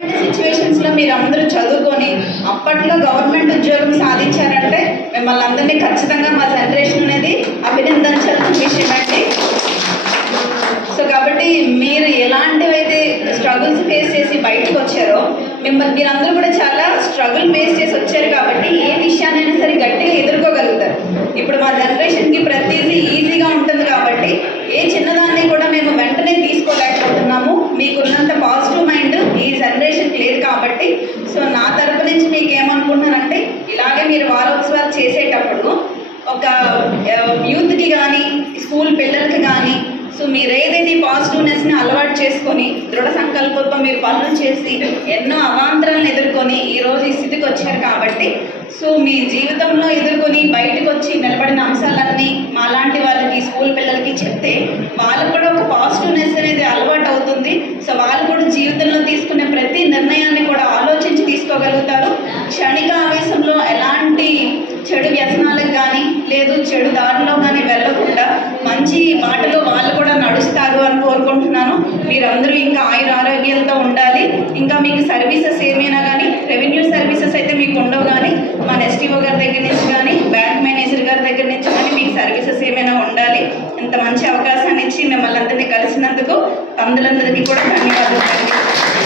Situations లో మీరు అందరూ చదువుకొని అప్పట్లో గవర్నమెంట్ ఉద్యోగం సాధించారంటే మిమ్మల్ని అందరినీ ఖచ్చితంగా మా జనరేషన్ అనేది అభినందించాల్సిన విషయం అండి. సో కాబట్టి మీరు ఎలాంటివైతే స్ట్రగుల్స్ ఫేస్ చేసి బయటకు వచ్చారో మీరందరూ కూడా చాలా స్ట్రగుల్ ఫేస్ చేసి వచ్చారు కాబట్టి ఏ విషయాన్నైనా సరే గట్టిగా ఎదుర్కోగలుగుతారు. ఇప్పుడు మా జనరేషన్కి ప్రతిదీ ఈజీగా ఉంటుంది కాబట్టి ఏ చిన్నదాన్ని కూడా మేము వెంటనే తీసుకోలేకపోతున్నాము. మీకున్నంత పాజిటివ్ మైండ్ ఈ జనరేషన్కి లేదు కాబట్టి సో నా తరపు నుంచి మీకు ఏమనుకుంటున్నానంటే ఇలాగే మీరు వారోత్సవాలు చేసేటప్పుడు ఒక యూత్కి కానీ స్కూల్ పిల్లలకి కానీ సో మీరు ఏదైతే పాజిటివ్నెస్ని అలవాటు చేసుకొని దృఢ సంకల్పంతో మీరు పనులు చేసి ఎన్నో అవాంతరాలను ఎదుర్కొని ఈరోజు ఈ స్థితికి వచ్చారు కాబట్టి సో మీ జీవితంలో ఎదుర్కొని బయటకు వచ్చి నిలబడిన అంశాలన్నీ మాలాంటి వాళ్ళకి స్కూల్ పిల్లలకి చెప్తే వాళ్ళకు కూడా ఒక పాజిటివ్నెస్ అనేది అలవాటు అవుతుంది. సో వాళ్ళు కూడా జీవితంలో తీసుకునే ప్రతి నిర్ణయాన్ని కూడా ఆలోచించి తీసుకోగలుగుతారు. క్షణిక ఆవేశంలో ఎలాంటి చెడు వ్యసనాలకు కానీ లేదు చెడు దారిలో కానీ వెళ్ళకుండా మంచి బాటలో వాళ్ళు కూడా నడుస్తారు అని కోరుకుంటున్నాను. మీరందరూ ఇంకా ఆరోగ్యాలతో ఉండాలి. ఇంకా మీకు సర్వీసెస్ ఏమైనా కానీ రెవెన్యూ సర్వీసెస్ అయితే మీకు ఉండవు కానీ మన ఎస్టీఓ గారి దగ్గర నుంచి కానీ బ్యాంక్ మేనేజర్ గారి దగ్గర నుంచి కానీ మీకు సర్వీసెస్ ఏమైనా ఉండాలి. ఇంత మంచి అవకాశాన్ని ఇచ్చి మిమ్మల్ని అందరినీ కలిసినందుకు అందరికీ కూడా ధన్యవాదాలు.